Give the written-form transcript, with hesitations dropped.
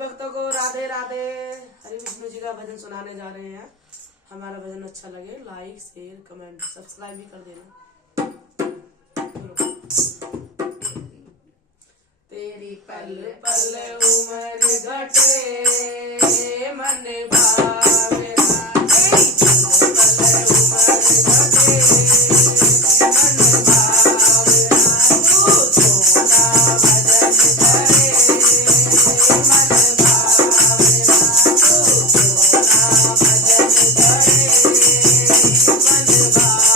भक्तों को राधे राधे। हरि विष्णु जी का भजन सुनाने जा रहे हैं। हमारा भजन अच्छा लगे लाइक शेयर कमेंट सब्सक्राइब भी कर देना। तेरी पल पल उमर घटे मन भावे, तेरी पल पल उमर घटे मन भावे, तू सोना भजन करे मन भावे, तू सोना भजन करे मन भावे।